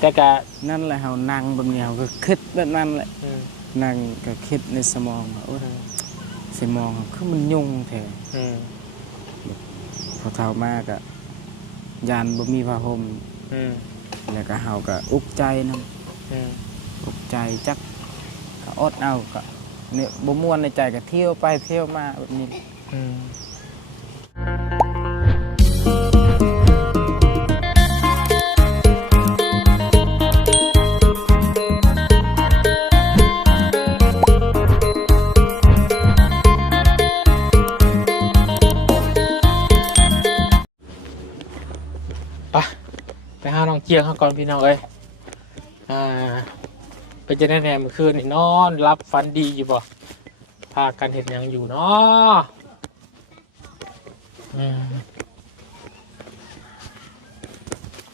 แต่กะนั่นแหละเฮานั่งแบบนี้เฮาก็คิดแบบนั้นแหละนั่งก็คิดในสมองว่าโอ้ยสมองคือมันยุ่งแท้พอเฒ่ามากอะยานบ่มีผ้าห่มแล้วก็เฮาก็อุกใจนำอุกใจจักก็อดเอาก็เนี่ยบ่ม่วนในใจก็เที่ยวไปเที่ยวมาแบบนี้ไปหาน้องเจียงเขาก่อนพี่น้องเอ้ยไปจะแน่ๆเมื่อคืนนี่นอนรับฝันดีอยู่บ่พากันเห็นยังอยู่เนาะ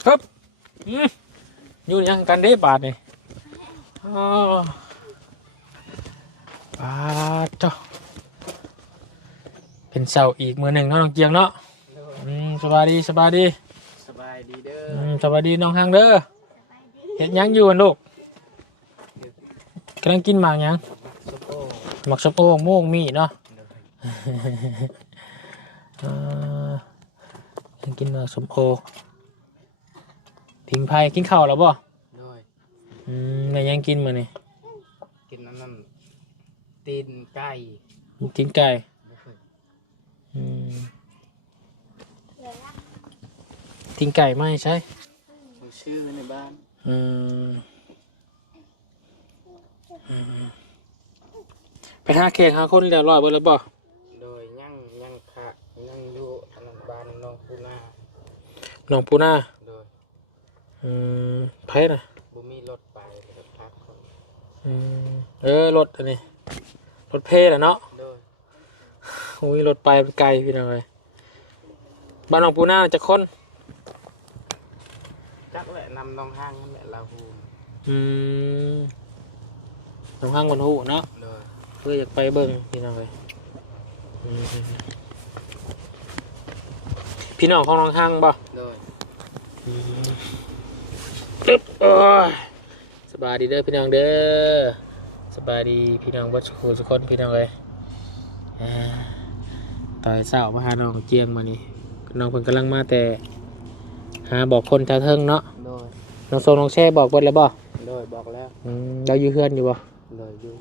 ครับอยู่ยังกันได้บาทนี่บาทเจ้าเป็นเสาอีกมือหนึ่งเนาะน้องเจียงเนาะสบายดีสบายดีสบายดีเด้อสบายดีน้องฮังเด้อเห็นยังอยู่ลูกกำลังกินหมากยังหมักสะโพกโม่งมีเนาะยังกินหมากสมโอพิงไพ่กินข้าวแล้วบ่แม่ยังกินมาเนี่ยกินนั่นตีนไก่ตีนไก่ตีนไก่ไม่ใช่ชื่อในบ้านไปหาแขกหาคนเรียบร้อยเบิดแล้วบ่โดยยังพระยังอยู่อันนั้นบ้านน้องปูนาโดยไผน่ะบ่มีรถไปพักคนรถอันนี้รถเพลน่ะเนาะโดยโอ้ยรถไปไกลพี่น้องเอ้ยบ้านน้องปูนาจะคนจักแหละนำน้องห้างนั่นแหละลาหูน้องห้างวันหูเนาะเพื่ออยากไปเบิ่งพี่น้องเลยพี่น้องของน้องห้างบ่ปึ๊บสบายดีเด้อพี่น้องเด้อสบายดีพี่น้องวัดสุขคนพี่น้องเลยต่อยเสามาหาน้องเจียงมานี่น้องเพิ่นกำลังมาแต่หาบอกคนชาวเทิงเนาะน้องทรงน้องแช่บอกเบิดแล้วบ่บอกแล้วเราอยู่เฮือนอยู่บ่อยู่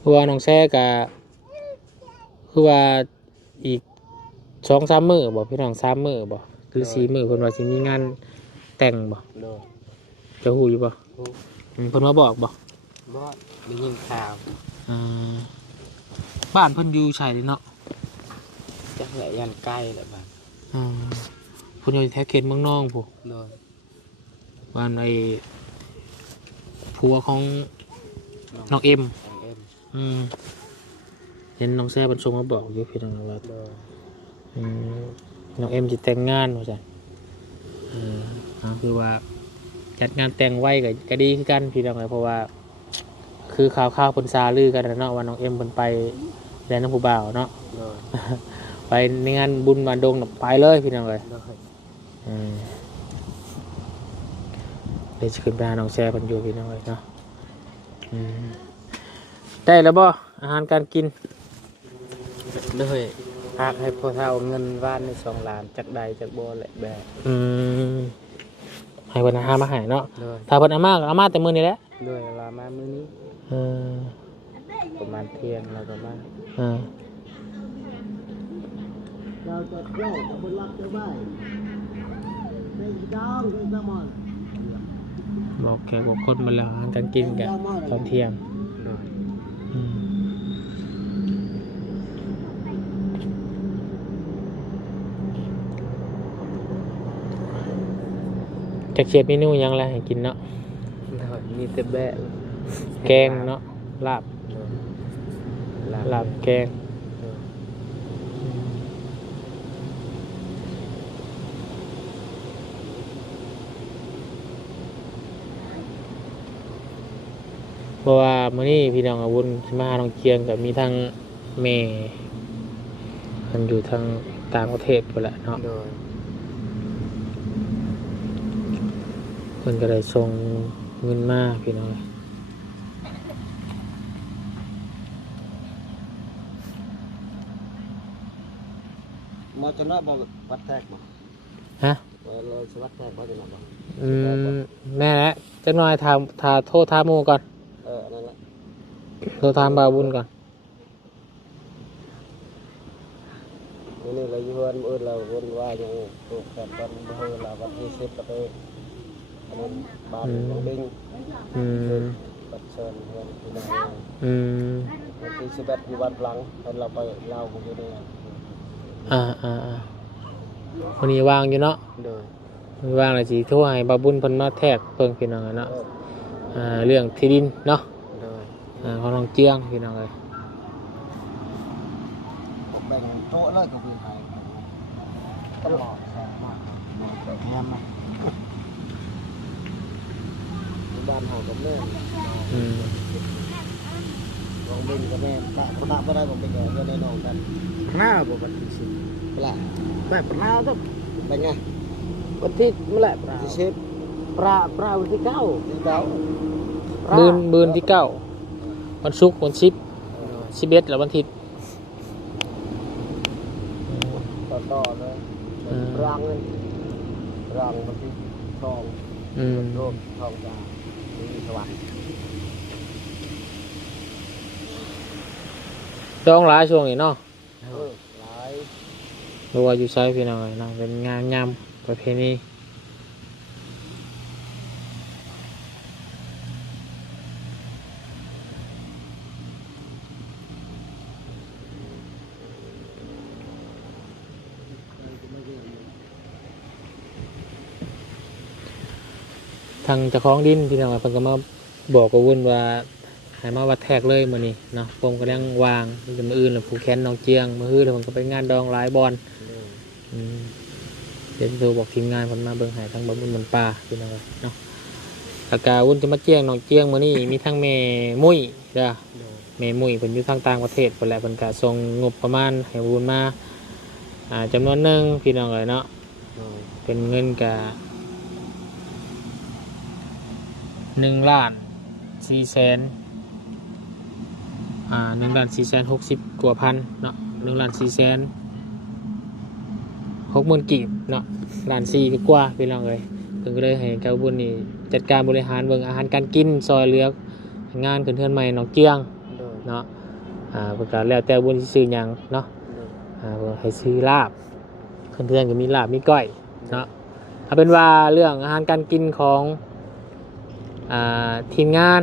คือว่าน้องแช่กะคือว่าอีก2-3 มื้อบ่พี่น้อง3 มื้อบ่คือ4 มื้อเพิ่นว่าสิมีงานแต่งบ่จะฮู้อยู่บ่เพิ่นมาบอกบ่ได้ยินข่าวบ้านเพิ่นอยู่ไสเนาะจักแหละยันใกล้แหละบ้านเพิ่นอยู่แถวเขตเมืองนองพู้บ้านไอ้ผัวของน้องเอ็มเห็นน้องแซ่บรรชงมาบอกอยู่พี่น้องว่าน้องเอ็มจะแต่งงานว่าจังคือว่าจัดงานแต่งไว้ก็ดีคือกันพี่น้องเลยเพราะว่าคือข่าวเพิ่นซาลือกันเนาะว่าน้องเอ็มเพิ่นไปแดนน้ำผู้บ่าวเนาะไปในงานบุญบานดงไปเลยพี่น้องเลยเดี๋ยวจะขึ้นไปหาน้องแซ่บเพิ่นอยู่พี่น้องเลยเนาะได้แล้วบ่อาหารการกินด้วยหากให้พ่อเฒ่าเงินว่านใน2 ล้านจักใดจักบ่แหละแบบให้เพิ่นหามาให้เนาะถ้าเพิ่นเอามาแต่มื้อนี้แหละด้วยลามามื้อนี้ประมาณเที่ยงแล้วก็มาเราจะเล่ากับบนรักเจ้าบ้านเป็นดาวเป็นสมอนบอกแขกบอกคนมาแล้วอาหารการกินกันตอนเที่ยงจะเชียร์เมนูยังไรให้กินเนาะมีแต่แบะแกงเนาะลาบแกงเพราะว่ามื้อนี้พี่น้องอาวุธมาหาน้องเจียงกับมีทั้งเมย์มันอยู่ทางต่างประเทศไปแหละเนาะ พิ่นก็ได้ส่งเงินมาพี่น้อง มาจะน่าบอกวัดแทกบ่ ฮะ เราสวัสดิ์แทกบ่จะน่าบอก แม่แหละจักหน่อยทาโทษทาหมู่ก่อน นั่นแหละ โทษทามบาวบุญก่อน นี่เราอยู่วันอื่นเราวนว่าอย่างถูกแบบวันเมื่อเราวันที่10ก็ไปอันนั้นบ้านของดิง บัดเชิญเพื่อนที่ไหนวันที่11อยู่บ้านพลังให้เราไปเล่าอยู่นี่ วันนี้วางอยู่เนาะ เด้อ วันนี้วางเลยสิโทั่วให้บาวบุญเพิ่นมาแทรกเพิ่งพี่น้องเนาะเรื่องที่ดินเนาะ เด้อ ของน้องเจียงพี่น้องเลย แบ่งโต๊ะเลยกับพี่ไทยตลอดแซ่บมากแบบแฮมบ้านเฮากับแม่ของบินกับแม่ปะคนละบ่ได้ของบินกับเงินในน้องกัน หน้าบ่บัดที่สิ ปลา แบบหน้าต้อง เป็นไง วันที่เมื่อไหร่ปลา ที่ชิด ปลาวันที่9 ที่เก้า บืนที่9วันศุกร์วัน11แล้ววันอาทิตย์ ต่อเลยรังเงินรังมันที่ทองรวมทองจากที่สวรรค์ ดองหลายช่วงนี้เนาะ หลาย รู้ว่าอยู่ใช้พี่น้องเลยเนาะเป็นงานยามประเพณีทางเจ้าของดินพี่น้องเพิ่นก็มาบอกกับวุ่นว่าให้มาวัดแทกเลยมื้อนี้เนาะผมก็ยังวางจะมื้ออื่นแล้วผู้แค้นน้องเจียงมื้อฮื้อแล้วผมก็ไปงานดองหลายบอนเดี๋ยวจะบอกทีมงานเพิ่นมาเบิ่งให้ทั้งบ่บุญบนป่าพี่น้องเนาะแล้วก็วุ่นจะมาเจียงน้องเจียงมื้อนี้มีทั้งแม่มุ้ยเด้อแม่มุ้ยเพิ่นอยู่ทางต่างประเทศเพิ่นแหละเพิ่นก็ส่งงบประมาณให้บุญมาจำนวนหนึงพี่น้องเอ้ยเนาะเป็นเงินก็1,400,000 1,460,000 กว่าพันเนาะ1,460,000 กีบเนาะ1,400,000กว่าพี่น้องเอ้ยเพิ่นก็เลยให้เจ้าบุญนี่จัดการบริหารเบิ่งอาหารการกินซอยเหลืองานขึ้นเทือนใหม่น้องเจียงเนาะเพิ่นก็แล้วแต่บุญสิซื้อหยังเนาะเพิ่นให้ซื้อลาบขึ้นเทือนก็มีลาบมีก้อยเนาะเอาเป็นว่าเรื่องอาหารการกินของทีมงาน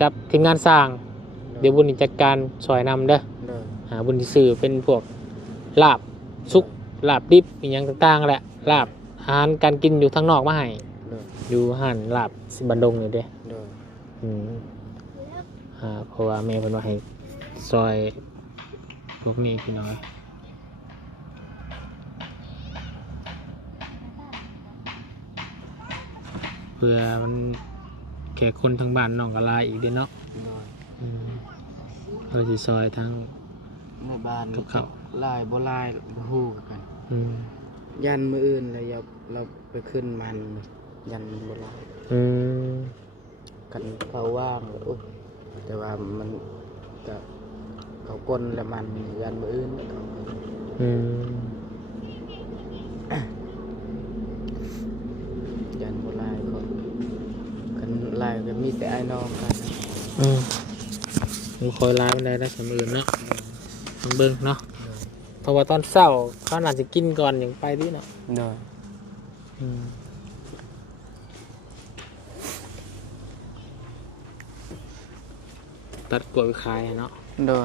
กับทีมงานสร้างเดี๋ยวบุญจัดการซอยนำเด้อบุญที่ซื้อเป็นพวกลาบซุกลาบดิบอีกอย่างต่างๆแหละลาบอาหารการกินอยู่ทั้งนอกมาให้อยู่หันลาบสิบันดงนี่เด้เพราะว่าแม่เพิ่นว่าให้ซอยพวกนี้พี่น้อยเพื่อมันแก่คนทั้งบ้านน้องกะลาอีกเด้เนาะเพื่อสิซอยทั้ง ในบ้าน กับเขา ลายบ่ลายบ่ฮู้กัน ยันมื้ออื่นแล้วเราไปขึ้นมันยันบ่ลาย กันเขาว่างโอ้ยแต่ว่ามันก็เขาก้นแล้วมันยันมืออื่นเขายันบ่ลายคนกันลายก็มีแต่ไอ้น้องกัน มีคอยร้ายมันได้สำอื่นเนาะต้องเบิ่งเนาะเพราะว่าตอนเช้าเขาน่าจะกินก่อนอย่างไปดิเนาะ เนาะ ตัดกล้วยไปขายเนาะ เนาะ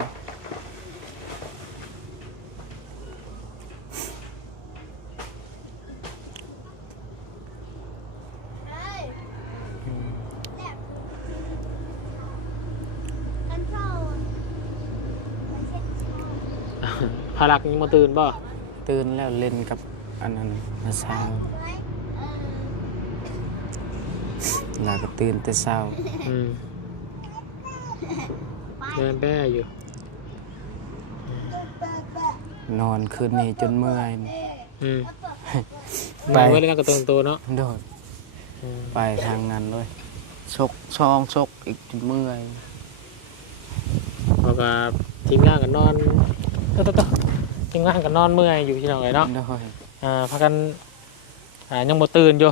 พารักยังมาตื่นบ่ ตื่นแล้วเล่นกับอันนั้นมาเช้าแล้วก็ตื่นแต่เช้า เดินแป้อยู่ นอนคืนนี้จนเมื่อย ไปไว้แล้วก็ตรงตัวเนาะ โดด ไปทางนั้นด้วยชกช่องชกอีกจนเมื่อย เพราะว่าทีมงานกันนอนต่อทีมงานกันนอนเมื่อยอยู่ที่น้องเลยเนาะ โดย พากันยังบ่ตื่นอยู่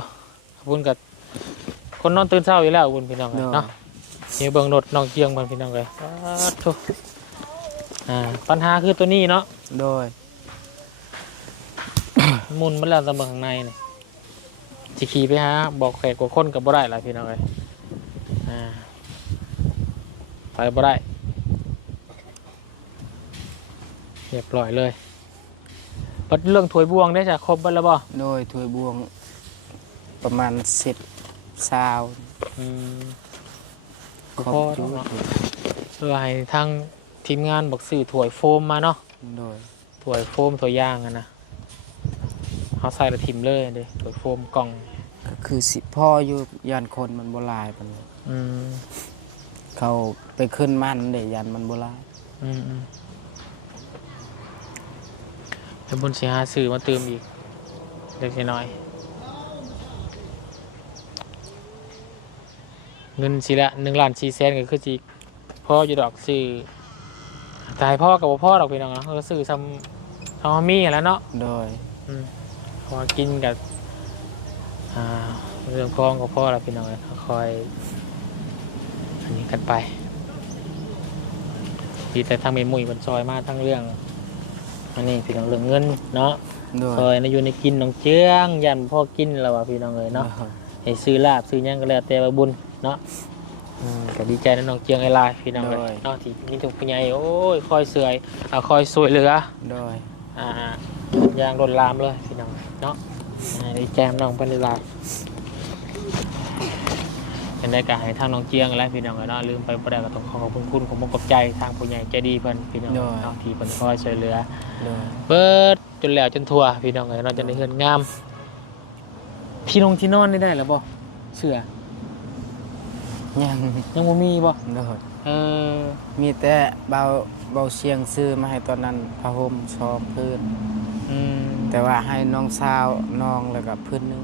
บุญกับคนนอนตื่นเช้าอยู่แล้วบุญพี่น้องเลยเนาะมีเบิ่งรถน้องเจียงเบิ่งพี่น้องเลยทุกปัญหาคือตัวนี้เนาะ โดย มุนมันแล้วแตะเบิ่งข้างในนี่สิขี่ไปหาบอกแขกกว่าคนกับบ่ได้ล่ะพี่น้องเลยไปบ่ได้เรียบร้อยเลยปัดเรื่องถวยบวงได้จากครบเบิดแล้วบ่ โดยถ้วยบวงประมาณ10 ซาว ก็พอแล้วเนาะเพื่อให้ทางทีมงานบอกสื่อถวยโฟมมาเนาะ โดย ถวยโฟมถวยย่างนะเขาใส่ละทิมเลยเด้ถวยโฟมกล่อง ก็คือสิพ่ออยู่ยานคนมันโบราณปานนี้ อืม เขาไปขึ้นมันเดี๋ยยันมันโบราณ แล้วบนสีหาสื่อมาเติมอีกเล็กน้อยเงินสิละ1,400,000ก็คือสิพ่ออยู่ดอกสื่อแต่ให้พ่อกับพ่อดอกพี่น้องเนาะก็สื่อทำมีแล้วเนาะ โดย พอกินกับเรื่องพ้องกับพ่อแล้วพี่น้องคอยอันนี้กันไปดีแต่ทางเมมุยมันซอยมาทั้งเรื่องอันนี้พี่น้องเรื่องเงินเนาะ โดย ซอยในอยู่ในกินน้องเจื้องยันพ่อกินแล้วพี่น้องเลยเนาะให้ซื้อลาบซื้อยังก็แล้วแต่ว่าบุญเนาะก็ดีใจนะน้องเจื้องไอ้ลายพี่น้องเลยเนาะที่มีทุกผู้ใหญ่โอ้ยคอยเสื่อยคอยสวยเหลือ โดย ยางโดนลามเลยพี่น้องเนาะดีแจมน้องเป็นลายเป็นได้การให้ทางน้องเจียงแล้วพี่น้องเนาะลืมไปประเดี๋ยวก็ต้องขอบคุณของมกบใจทางผู้ใหญ่ใจดีเพิ่นพี่น้องเนาะที่เพิ่นคอยช่วยเหลือ โดย เปิดจนแล้วจนทั่วพี่น้องเนาะจนได้เฮือนงามที่นงที่นอนได้แล้วบ่เสื้อ ยังบ่มีบ่ โดย มี มีแต่เบาเชียงซื้อมาให้ตอนนั้นผ้าห่มชอบพื้นแต่ว่าให้น้องสาวน้องแล้วก็พื้นนึง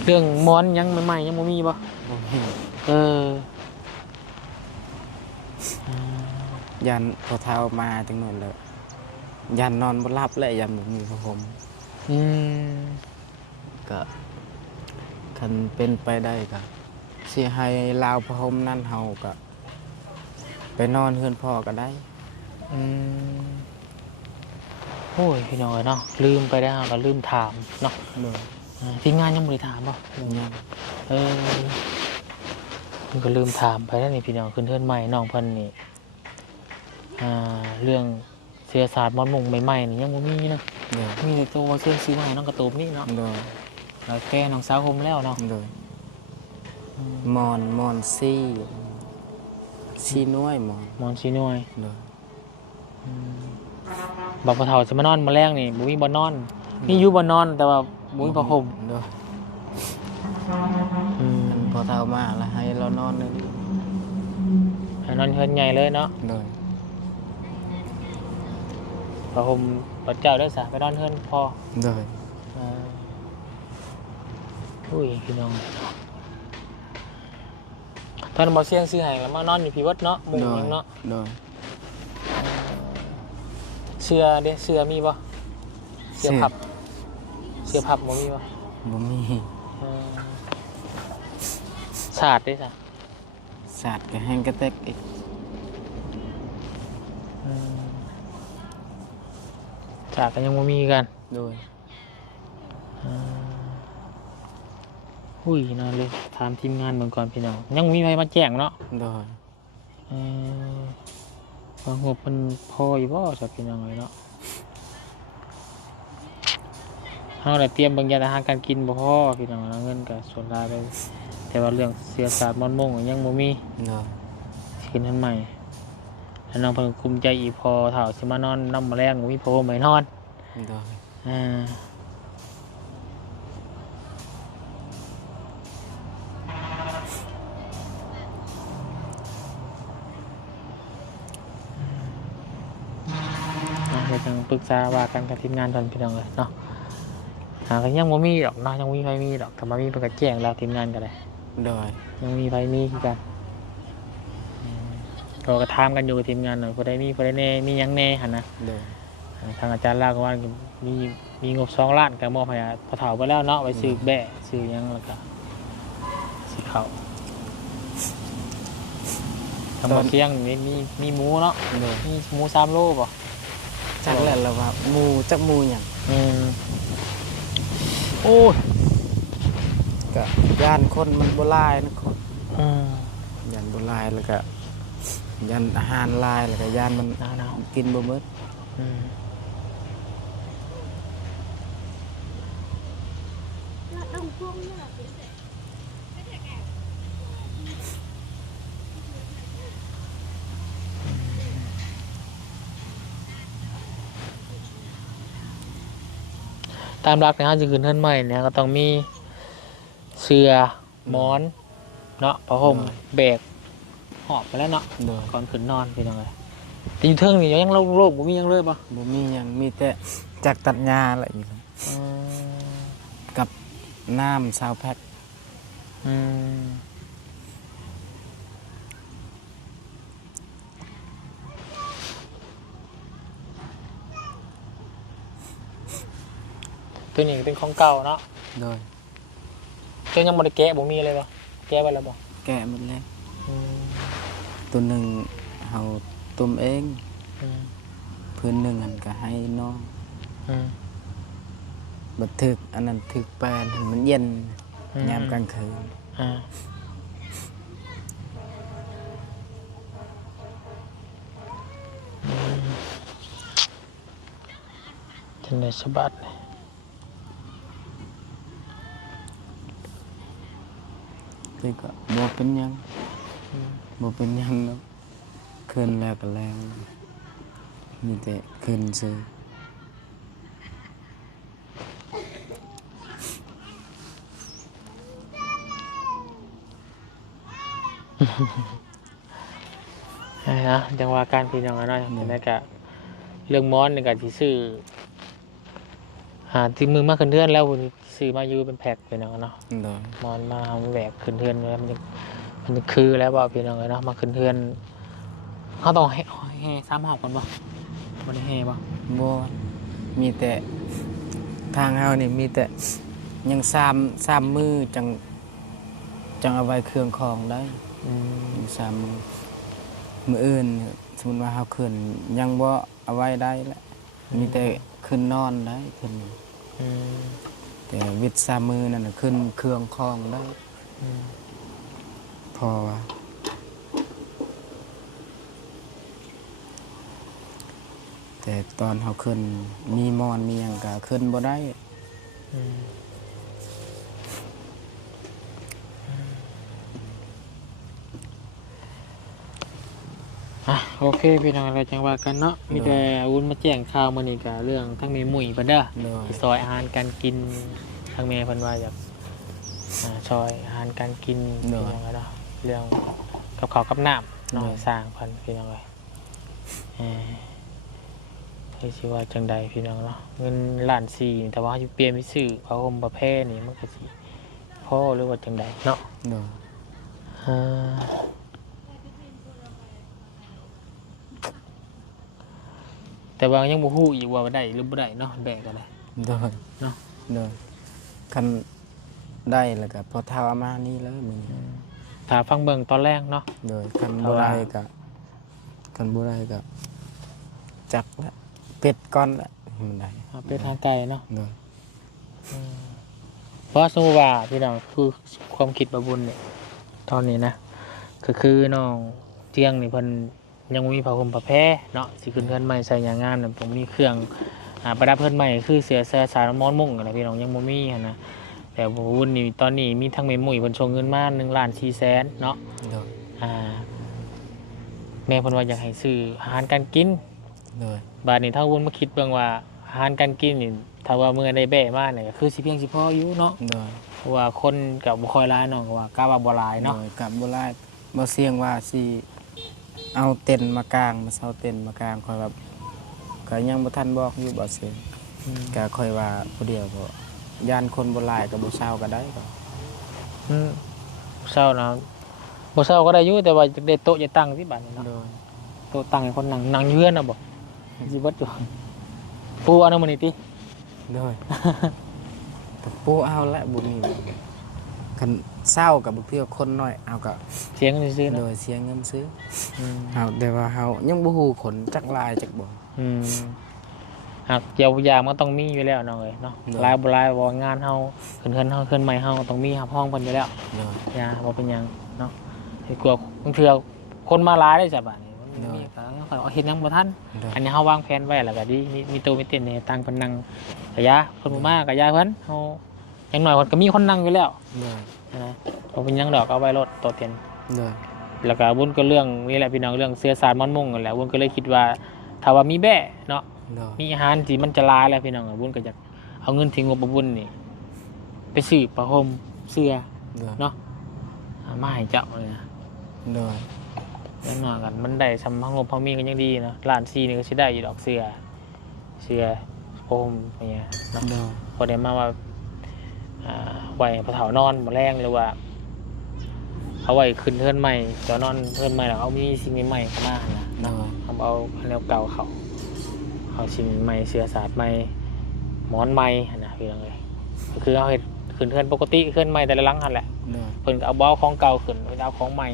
เครื่องม้อนยังใหม่ๆยังบ่มีบ่ยันพอเท้ามาจังนั้นเลยยันนอนบ่หลับเลยยันบ่มีผ้าห่มก็คันเป็นไปได้ก็สิให้ลาวผ้าห่มนั่นเฮาก็ไปนอนเฮือนพ่อก็ได้ โอ้ยพี่น้องเนาะลืมไปแล้วเราลืมถามเนาะทีมงานยังไม่ได้ถามป่ะมันก็ลืมถามไปแล้วนี่พี่น้องขึ้นเทือนใหม่น้องเพิ่นนี่เรื่องเสียศาสตร์มอนมุงใหม่ๆนี่ยังบ่มีเนาะมีแต่ตัวเสียงสีใหม่น้องกระตูบนี่เนาะแล้วแกน้องสาวคมแล้วเนาะมอนซีน้อยมอนสีน้อย โดย บอกพอเฒ่าจะมานอนมาแรงนี่บุ้ยบ่นอนมีอยู่บ่นอนแต่ว่าบุ้ยพอห่ม โดยพอเท้ามาแล้วให้เรานอนเลย นอนเฮือนใหญ่เลยเนาะ โดย พอห่มปัดเจ้าได้สะไปนอนเฮือนพอ โดย อุ้ยพี่น้องตอนบ่เสียงซื้อให้แล้วมานอนอยู่พี่วัดเนาะมุงยังเนาะ โดย เสื้อเด้เสื้อมีบ่เสื้อผับบ่มีบ่ บ่มี ศาสตร์ได้ซะ สาดก็แห้งกระเตกอีก ศาสตร์ก็ยังบ่มีกัน โดย อุ้ยนอนเลยถามทีมงานเบิ่งก่อนพี่น้องยังบ่มีใครมาแจ้งเนาะ โดย บางหัวเป็นพออยู่บ่สักพี่น้องเลยเนาะเฮาได้เตรียมบางอย่างอาหารการกินบ่พอพี่น้องเงินก็ส่วนรายไปแต่ว่าเรื่องเสียศาสตร์มอนมงยังบ่มี โดย กินทันใหม่แล้วน้องเพิ่นกุมใจอีพอเฒ่าสิมานอนนำแมลงบ่มีพอไม่นอน โดย เดี๋ยวจะปรึกษาว่ากันกับทีมงานตอนพี่น้องเลยเนาะ ก็ยังบ่มีดอกเนาะยังบ่มีไผมีดอกถ้ามามีเพิ่นก็แจ้งแล้วทีมงานก็ได้ โดย ยังมีไผมีคือกันเราก็ถามกันอยู่กับทีมงานหน่อยบ่ได้มีบ่ได้แน่มีหยังแน่หั่นนะ โดย ทางอาจารย์ลาวก็ว่ามีงบ2ล้านก็มอบให้พ่อเฒ่าไปแล้วเนาะไว้ซื้อแบะซื้อหยังแล้วก็สิเข้าทำบ่เที่ยงมีหมูเนาะ โดย มีหมู3โลบ่ จักแล้วล่ะว่าหมู่จักหมู่หยัง โอ้ย ก็ย่านคนมันบ่หลายนะคน อืม ย่านบ่หลายแล้วก็ย่านอาหารหลายแล้วก็ย่านมัน หนาว กินบ่หมด อืมตามรักนะครับจะขึ้นเทินใหม่เนี่ยก็ต้องมีเสื้อหมอนเนาะผ้าห่มแบกหอบไปแล้วเนาะ โดย ก่อนขึ้นนอนพี่น้องเลยแต่อยู่เทิงนี่ยังโลกบ่มีหยังเลยป่ะ บ่มีหยังมีแต่จักตัดหญ้าแหละอยู่กับน้ำซาวแพ็ค อืมตัวนี้เป็นของเก่าเนาะ โดย ตัวยังบ่ได้แกะบ่มีเลยป่ะแกะไปแล้วป่ะ แกะหมดแล้วตัวหนึงเฮาต้มเองพื้นหนึงอันก็ให้น้องบัดถึกอันนั้นถึกแปลนให้มันเย็นยามกลางคืน จังได้สะบัดเลย นี่ก็บ่เป็นหยังบ่เป็นหยังเนาะคืนแล้วก็แล้วมีแต่คืนซื่อ นะจังว่าการพี่น้องเนาะแต่นั่นก็เรื่องม้อนนี่ก็สิซื้อหาที่มือมาขึ้นเทือนแล้วพุ่นซื้อมาอยู่เป็นแพ็คพี่น้องเนาะ โดย มอนมาแหวกขึ้นเทือนไว้มันจะคือแล้วบ่พี่น้องเนาะมาขึ้นเทือนเขาต้องแห่3หอบก่อนบ่บ่ได้แห่บ่ บ่มีแต่ทางเฮานี่มีแต่ยัง3มือจังเอาไว้เครื่องของได้ยัง3มือมื้ออื่นเนี่ยสมมุติว่าเฮาขึ้นยังบ่เอาไว้ได้แหละมีแต่ขึ้นนอนได้ขึ้น แต่วิทย์3มือนั่นน่ะขึ้นเครื่องของได้พอว่าแต่ตอนเขาขึ้นมีมอนมีหยังก็ขึ้นบ่ได้ โอเคพี่น้องเราจังว่ากันเนาะมีแต่อาวุธมาแจ้งข่าวมื้อนี้ก็เรื่องทั้งมีมุ้ยเพิ่นเด้อ โดย ที่ซอยอาหารการกินทางแม่เพิ่นว่าอยากซอยอาหารการกินพี่น้องเนาะเรื่องกับข้าวกับน้ำน้อยสร้างเพิ่นพี่น้องเอ้ยที่สิว่าจังใดพี่น้องเนาะเงินล้าน4นี่แต่ว่าสิเปลี่ยนไปซื้อผ้าห่มประเภทนี่มันก็สิพอหรือว่าจังใดเนาะ โดย แต่ว่ายังบ่ฮู้อีกว่าได้หรือบ่ได้เนาะแบกก็ได้ โดย เนาะ โดยคันได้แล้วก็พอเท่าเอามานี่แล้วมึง ถ้าฟังเบิ่งตอนแรกเนาะ โดยคันบ่ได้ก็คันบ่ได้ก็จักละเป็ดก่อนละมันได้ เป็นทางไกลเนาะ โดย เพราะสมมุติว่าพี่น้องคือความคิดประบุญเนี่ยตอนนี้นะก็คือน้องเจียงนี่เพิ่นยังบ่มีผ้าห่มผ้าแพรเนาะสิขึ้นเรือนใหม่ใส่หยังงามน่ะผมมีเครื่องประดับเรือนใหม่คือเสือสารม้อนมุ้งอะไรพี่น้องยังบ่มีหั่นนะแต่ประบุญนี่ตอนนี้มีทั้งแม่มุ้ยเพิ่นส่งเงินมา1,400,000เนาะ โดย แม่เพิ่นว่าอยากให้ซื้ออาหารการกิน โดย บาดนี้ถ้าวนมาคิดเบิ่งว่าอาหารการกินนี่ถ้าว่ามื้อได้แบ่มาเนี่ยก็คือสิเพียงสิพออยู่เนาะ โดย เพราะว่าคนก็บ่ค่อยหลายเนาะว่ากะว่าบ่หลายเนาะ โดยกับบ่ได้บ่เสี่ยงว่าสิเอาเต็นท์มากางมาเซาเต็นท์มากางค่อยแบบก็ยังบ่ทันบอกอยู่บ่เสี่ยงก็ค่อยว่าผู้เดียวบ่ ยานคนบ่หลายก็บ่เศร้าก็ได้ก็ อืมเศร้านะบ่เศร้าก็ได้อยู่แต่ว่าจะได้โต๊ะจะตั้งที่บ้านนี่เนาะ โดย โต๊ะตั้งให้คนนั่งอยู่เฮือนน่ะบ่สิเบิดอยู่ปูอันนั้นมื้อนี้ติ โดย แต่ปูเอาละบุญนี่คันเศร้ากับบุเพื่อคนน้อยเอาก็ เสียงซื่อๆ โด เนาะ ยเสียเงินซื้อ อืม เอาแต่ว่าเฮายังบ่ฮู้ขนจักลายจักบ่ อืมหากเกี่ยวยามมันต้องมีอยู่แล้วน้องเอ้ยเนาะ เนาะ ลายบ่ลายบ่งานเฮาขึ้นเฮือนเฮาขึ้นใหม่เฮาต้องมีรับห้องเพิ่นอยู่แล้ว โดย อย่าบ่เป็นหยังเนาะให้กลัวบางเทื่อคนมาหลายได้จ้ะบัดนี้มันมีก็เอาเฮ็ดหยังบ่ทัน โดย อันนี้เฮาวางแผนไว้แล้วก็ดีมีตู้มีเต็นท์ให้ตั้งเพิ่นนั่งก็ยาเพิ่นบ่มาก็ยาเพิ่นเฮาอย่างน้อยเพิ่นก็มีคนนั่งอยู่แล้ว โดย นะบ่เป็นหยังดอกเอาไว้รถโตะเต็นท์ โดย แล้วก็บุญก็เรื่องนี่แหละพี่น้องเรื่องเสื้อสารมันมุ่งนั่นแหละบุญก็เลยคิดว่าถ้าว่ามีแบ่เนาะ โดย มีอาหารที่มันจะหลายแล้วพี่น้องบุญก็จะเอาเงินที่งบบุญนี่ไปซื้อผ้าห่มเสื้อ โดย เนาะเอามาให้เจ้าเลยนะ โดย อย่างน้อยกันมันได้สำพังงบพอมีกันยังดีเนาะล้าน4นี่ก็สิได้อยู่ดอกเสื้อผ้าห่มอย่างเงี้ยเนาะ โดย พอได้มาว่าไว้พระเถานอนบ่แรงหรือว่าเอาไว้ขึ้นเทือนใหม่ตอนนอนเทือนใหม่แล้วเอามีสิ่งใหม่ๆเข้ามานะ โดย เอาอันแนวเก่าเขาสิ่งใหม่เสื้อสาดใหม่หมอนใหม่หั่นนะพี่น้องเลยก็คือเอาเห็ดขึ้นเทือนปกติขึ้นใหม่แต่ละหลังหันแหละ โดย เพิ่นก็เอาเบ้าของเก่าขึ้นเพิ่นเอาของใหม่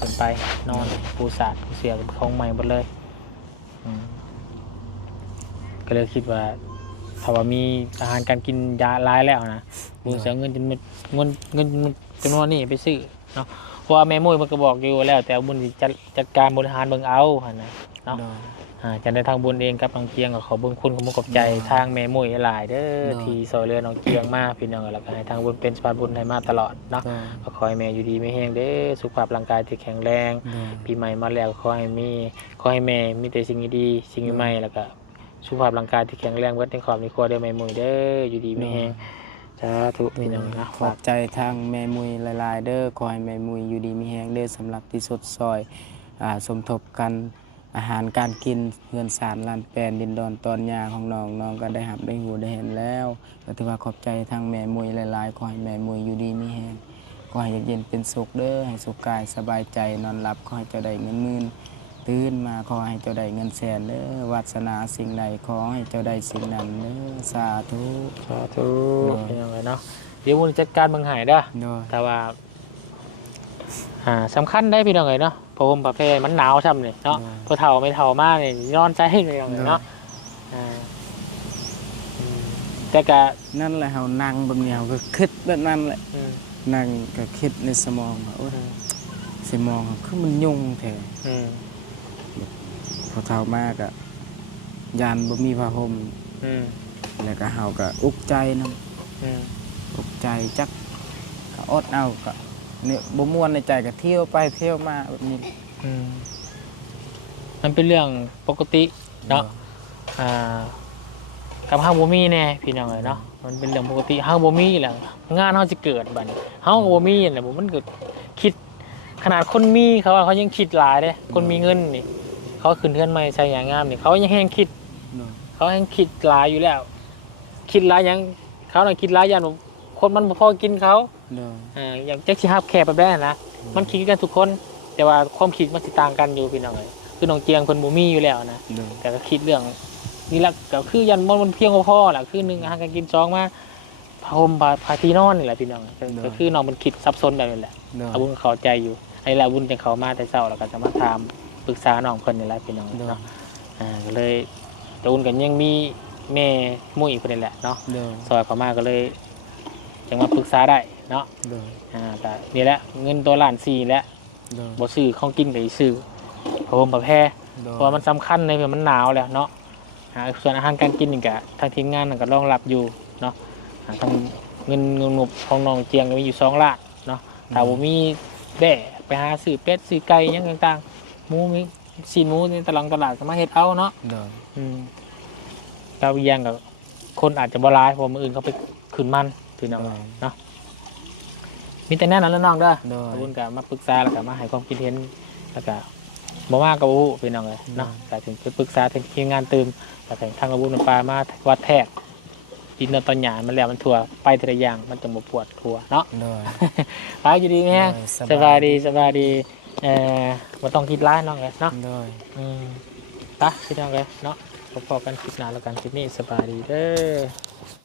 ขึ้นไปนอนปูสาดปูเสียเป็นของใหม่หมดเลยอืมก็เลยคิดว่าถ้าว่ามีอาหารการกินยาหลายแล้วนะบุญเสียเงินจำนวนนี้ไปซื้อเนาะเพราะว่าแม่มุ้ยมันก็บอกอยู่แล้ว แต่บุญสิจัดการบริหารเบิ่งเอาหั่นนะเนาะ โดย จะได้ทางบุญเองกับน้องเกียงก็ขอเบิ่งคุณขอมุกขอบใจ เนาะ ทางแม่มุ้ยหลายเด้อ เนาะ ที่ซอยเรือน้องเกียงมาพี่น้องแล้วก็ให้ทางบุญเป็นสะพานบุญให้มาตลอดเนาะ โดย ก็ขอให้แม่อยู่ดีไม่แห้งเด้อสุขภาพร่างกายที่แข็งแรง โดย ปีใหม่มาแล้วขอให้แม่มีแต่สิ่งดีๆสิ่งใหม่ๆแล้วก็สุขภาพร่างกายที่แข็งแรงเบิดในครอบในครัวเด้อแม่มุ้ยเด้ออยู่ดีไม่แห้งสาธุพี่น้องนะ ขอบใจทางแม่มุยหลายๆเด้อขอให้แม่มุยอยู่ดีมีแฮงเด้อสำหรับที่สดซอยสมทบกันอาหารการกินเฮือนสารลานแปลนดินดอนตอนยาของน้องก็ได้หับได้หูได้เห็นแล้วก็ถือว่าขอบใจทางแม่มุยหลายๆขอให้แม่มุยอยู่ดีมีแฮงขอให้เย็นเป็นสุขเด้อให้สุขกายสบายใจนอนหลับขอให้เจ้าได้เงินหมื่นตื่นมาขอให้เจ้าได้เงินแสนเด้อวาสนาสิ่งใดขอให้เจ้าได้สิ่งนั้นเด้อสาธุ สาธุพี่น้องเลยเนาะเดี๋ยวบุญจัดการเบิ่งให้เด้อ โดย แต่ว่าสำคัญได้พี่น้องเลยเนาะเพราะผมประเภทมันหนาวช่ำเลยเนาะพอเฒ่าไม่เฒ่ามากเนี่ยนอนใจพี่น้องเลยเนาะอ่าแต่ก็ นั่นแหละเฮานั่งแบบนี้เฮาก็คิดแบบนั้นแหละ อืม นั่งก็คิดในสมองว่าโอ้ยสมองคือมันยุ่งแท้ อืม พอเท่ามากอะยานบ่มีผ้าห่ม อืม แล้วก็เฮาก็อุกใจนํ อืม อุกใจจักก็อดเอาก็เนี่ยบ่ม่วนในใจก็เที่ยวไปเที่ยวมาแบบนี้ อืมมันเป็นเรื่องปกติเนาะกับห้างบ่มีแน่พี่น้องเลยเนาะมันเป็นเรื่องปกติห้างบ่มีแหละงานเฮาสิเกิดบัดนี้เฮาก็บ่มีนั่นแหละบ่มันก็คิดขนาดคนมีเขาว่าเขายังคิดหลายเด้คนมีเงินนี่เขาขึ้นเทือนใหม่ใส่อย่างงามนี่เขายังแฮงคิด เนาะ เขายังคิดหลายอยู่แล้ว คิดหลายหยังเขาน่ะคิดหลายอย่างคนมันบ่พอกินเขา เนาะ อย่างจักสิฮับแขกไปแบบนั้นนะมันคิดกันทุกคน แต่ว่าความคิดมันสิต่างกันอยู่พี่น้องเอ้ยคือน้องเจียงเพิ่นบ่มีอยู่แล้วนะ เนาะ แต่ก็คิดเรื่องนี่ละก็คือยันมันเพียงบ่พอล่ะคือ1อาหารการกิน2มาผ้าห่มผ้าที่นอนนี่แหละพี่น้องก็คือน้องมันคิดซับซ้อนแบบนี้แหละ เนาะ อาบุญเข้าใจอยู่ไอ้ละบุญจังเข้ามาแต่เช้าแล้วก็จะมาถามปรึกษาน้องเพิ่นนี่แหละพี่น้อง เนาะ เนาะก็เลยตูนกันยังมีแม่มุ้ยเพิ่นนี่แหละเนาะ เนาะ ซอยเข้ามาก็เลยจังมาปรึกษาได้เนาะ เนาะ ก็นี่แหละเงินตัวล้าน4แล้ว เนาะ บ่ซื้อของกินก็สิซื้อผ้าห่มผ้าแพร เพราะว่ามันสำคัญในเมื่อมันหนาวแล้วเนาะส่วนอาหารการกินนี่ก็ทางทีมงานนั่นก็รองรับอยู่เนาะทางเงินงบของน้องเจียงก็มีอยู่2ล้านเนาะถ้าบ่มีแบ่ไปหาซื้อเป็ดซื้อไก่หยังต่างๆหมูมีซีนหมูในตลาดก็มาเฮ็ดเอาเนาะ เนาะ เราอีกอย่างก็คนอาจจะบ่หลายเพราะมื้ออื่นเขาไปขึ้นมันพี่น้องเนาะมีแต่แน่นอนแล้วน้องเด้อ เนาะ ขอบคุณก็มาปรึกษาแล้วก็มาให้ความคิดเห็นแล้วก็บ่มากกับอู้พี่น้องเลยเนาะแต่ถึงไปปรึกษาทีมงานตื่มแต่ทางอาวุธปลามาวัดแทก ดินตอนหยามันแล้วมันทั่วไปทีละอย่างมันจะบ่ปวดทั่วเนาะ โดย ไปอยู่ดีแฮะ โดย สบายดีสบายดีบ่ต้องคิดร้ายน้องเลยเนาะ โดย ไปพี่น้องเลยเนาะพบกันคลิปหน้าแล้วกันคลิปนี้สบายดีเด้อ